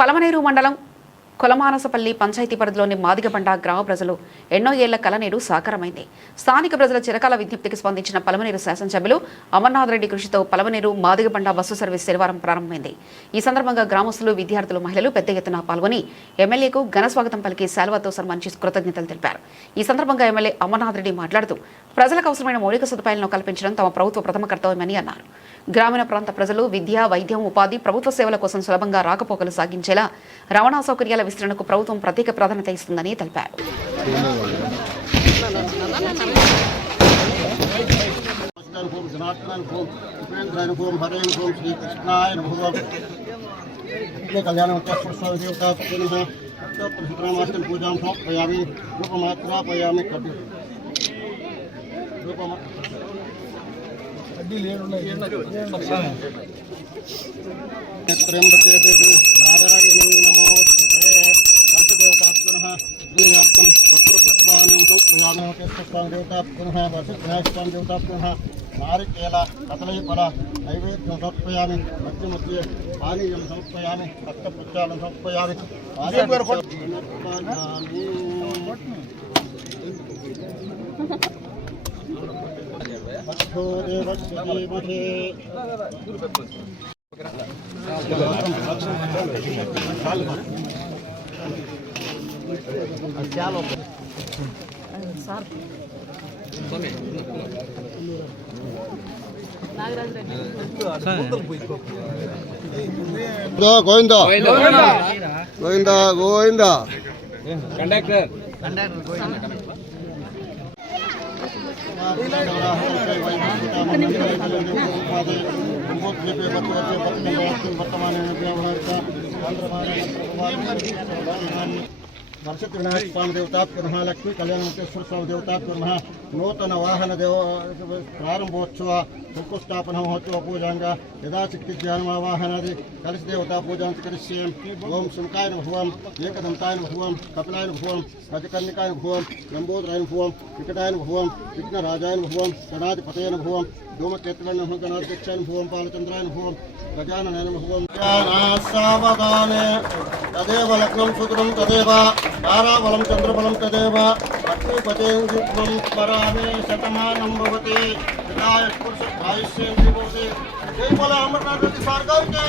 పలమనేరు మండలం కొలమానసపల్లి పంచాయతీ పరిధిలోని మాదిగబండ గ్రామ ప్రజలు ఎన్నో ఏళ్ల కల నేడు సాకారమైంది. స్థానిక ప్రజల చిరకాల విజ్ఞప్తికి స్పందించిన పలమనేరు శాసనసభ్యులు అమర్నాథ్ రెడ్డి కృషితో పలమనేరు మాదిగబండ బస్సు సర్వీస్ శనివారం ప్రారంభమైంది. ఈ సందర్భంగా గ్రామస్తులు, విద్యార్థులు, మహిళలు పెద్ద ఎత్తున పాల్గొని ఎమ్మెల్యేకు ఘన స్వాగతం పలికి శాల్వాతో సన్మానించి కృతజ్ఞతలు తెలిపారు. ఈ సందర్భంగా ఎమ్మెల్యే అమర్నాథ్ రెడ్డి మాట్లాడుతూ ప్రజలకు అవసరమైన మౌలిక సదుపాయాలను కల్పించడం తమ ప్రభుత్వ ప్రథమ కర్తవ్యమని అన్నారు. గ్రామీణ ప్రాంత ప్రజలు విద్య, వైద్యం, ఉపాధి, ప్రభుత్వ సేవల కోసం సులభంగా రాకపోకలు సాగించేలా రవాణా సౌకర్యాల విస్తరణకు ప్రభుత్వం ప్రత్యేక ప్రాధాన్యత ఇస్తుందని తెలిపారు. त्र्यंबके देवी नारायणी नमोस्तुते सर्वदेवताभ्यो श्रीयार्थं तत्रपुष्पाणि समर्पयामि देवताभ्यो वसिष्ठाभ्यो देवताभ्यो नारिकेल कदलीफल नैवेद्यं समर्पयामि मध्ये मध्ये पानीयं समर्पयामि रक्तपुच्छालं समर्पयामि गोविंदा गोविंदा गोविंदा कंडक्टर वर्षित विनायक स्वामी देवताभ्यो नमः लक्ष्मी कल्याण मुक्तेश्वर स्वामी देवताभ्यो नमः नूतन वाहन देव प्रारंभोत्सव शंकुस्थापन महोत्सव पूजांग यदा शक्ति ज्ञानवाहनादि कलश देवता पूजा करिष्ये ओम शंकाय नमः एकदंताय नमः कपिलाय नमः गजकर्णिकाय नमः लंबोदराय नमः विकटाय नमः विघ्नराजाय नमः गणाधिपतये नमः धूमकेतवे नमः गणाध्यक्षाय नमः बालचंद्राय नमः गजाननाय नमः सावधाने तदेव लग्नं सुदृढं तदेव ताराबलं चंद्रबलं तदेव लक्ष्मीपते शुभं स्मरामि शतमानं भवति विदाय पुरुषायुष्येन्द्रिय भवति जय बोला अमरनाथ रेड्डी सरकार के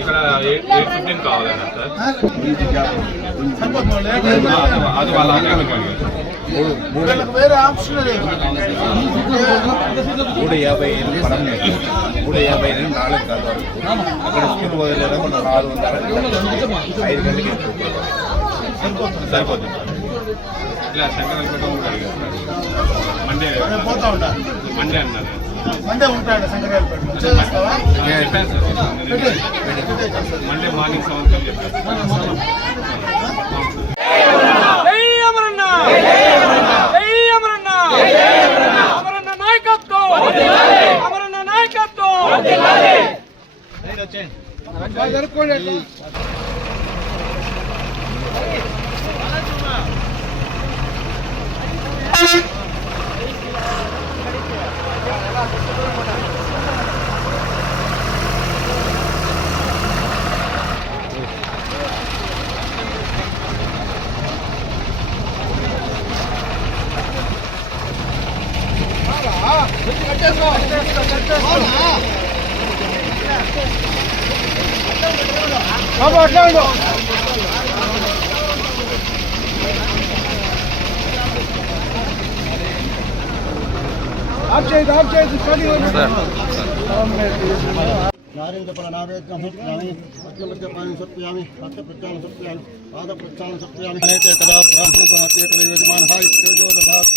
ఇక్కడ 8:15 కావాలన్నా సార్ అది వాళ్ళ వేరే ఆప్షన్ 350 పరమనేరు 350 4 కాదు అక్కడ స్కూల్ వదిలేదా మన 5 గంటలకి సరిపోతుంది ఇలా శంకరపేట మండే పోతా ఉంటా మండే అన్నారు మండే ఉంటాడు శంకరపేట మండే మార్నింగ్ 7 కల్లా చెప్పారు. नारेन्द्रफल नैवेद्यं समर्पयामि मध्यमध्यपानं समर्पयामि रक्तप्रक्षालं समर्पयामि पादप्रक्षालं समर्पयामि तदा ब्राह्मणप्रभाते तदा यजमानः इत्येतो ददात्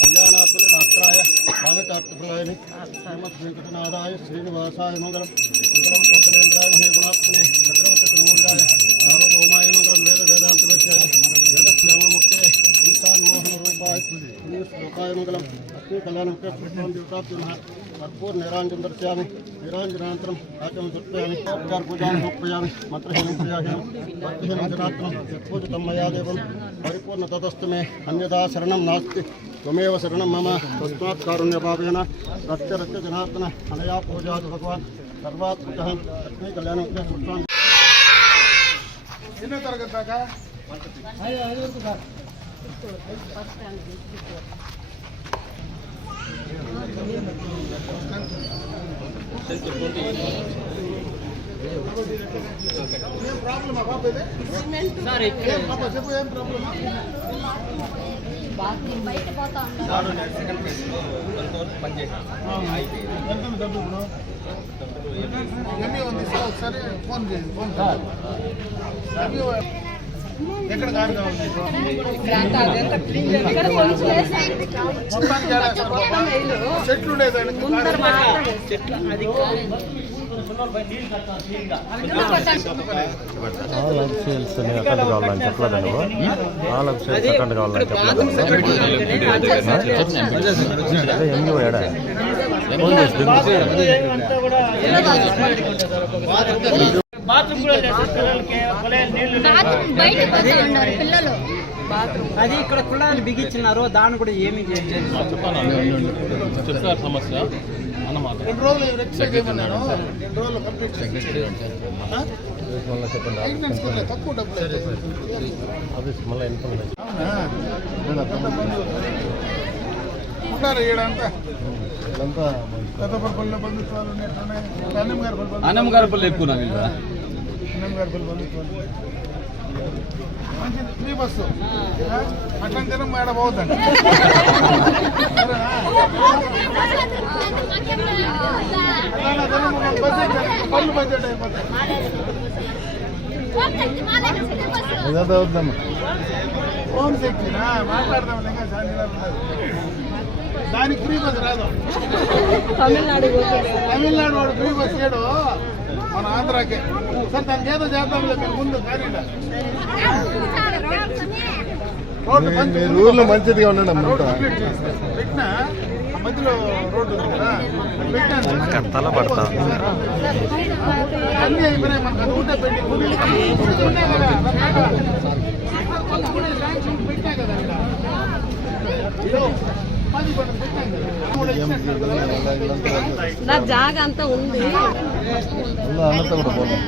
कल्याणात्मनगात्राय कामितार्थप्रदायिनि श्रीमद्वेङ्कटनाथाय श्रीनिवासाय मङ्गलं मङ्गलं कोसलेन्द्राय महेगुणात्मने चक्रवर्तितनूर्याय सार्वभौमाय मङ्गलं वेदवेदान्तवेद्याय वेदश्याममुक्ते इंसान्मोहनरूपाय श्लोकाय मङ्गलं अस्मै कल्याणमुक्ते पुष्पं देवताभ्यो कर्पूर निरांजन दर्शयामि निरांजनानन्तरं आचमनं समर्पयामि पूजां समर्पयामि मंत्रहीनं क्रियाहीनं भक्तिहीनं जनार्दनं यत्पूजितं मया देवं పరిపూర్ణ తతస్తు మే అన్యదా శరణం నాస్తి త్వమేవ శరణం మమ తస్మాత్ కారుణ్యభావేన రత్య జనార్దన అనయా పూజాది భగవాన్ సర్వాత్మక లక్ష్మీ కళ్యాణం కృష్ణ. ఎన్నో తరగతి దాకా ఏం ప్రాబ్లమ్ బాబు ఇది ఏం పాప చెప్పు ఏం ప్రాబ్లమ్ ఎంత డబ్బు ఇప్పుడు ఎన్ని ఉంది సార్ ఒకసారి ఫోన్ చేయండి ఫోన్ ఎక్కడ కారు కావాలి మొత్తానికి చెట్లు ఉండేదానికి సెకండ్ కావాలని చెప్పలేదండి సెకండ్ కావాలని చెప్పలేదు ఎంగి పోయాడా అది ఇక్కడ కుళాయిలు బిగించినారు దాన్ని కూడా ఏమి చెప్తారు సమస్య అన్నమాట. 2 రోజులు ఎక్స్ట్రా చేయమన్నాను 2 రోజులు కంప్లీట్ చెప్పండి తక్కువ డబ్బులు మళ్ళీ ఇన్ఫర్మేషన్ ఉంటారు ఈడంతా పెద్దపల్లి బంధుత్వాలు అన్నం గారి ఎక్కువ నాకు అన్నం గారి బంధుత్వాలు మంచిది ఫ్రీ బస్సు అట్లా జనం మేడ పోతుందండి పళ్ళు బడ్జెట్ అయిపోతాయి హోమ్ శక్తినా మాట్లాడదాం ఇంకా దానికి ఫ్రీ బస్ రాదు తమిళనాడు వాడు ఫ్రీ బస్ చేయడు మన ఆంధ్రాకే సార్ దానికి ఏదో చేద్దాంలే మీరు ముందు కానీ ఊర్లో మంచిదిగా ఉండండి పెట్టినా మధ్యలో రోడ్డు ఉంది కదా తల పడతా అన్నీ అయిపోయినాయి మనకు అది ఉంటే పెట్టి పెట్టా కదా నా జాగా అంతా ఉంది కూడా పోతాం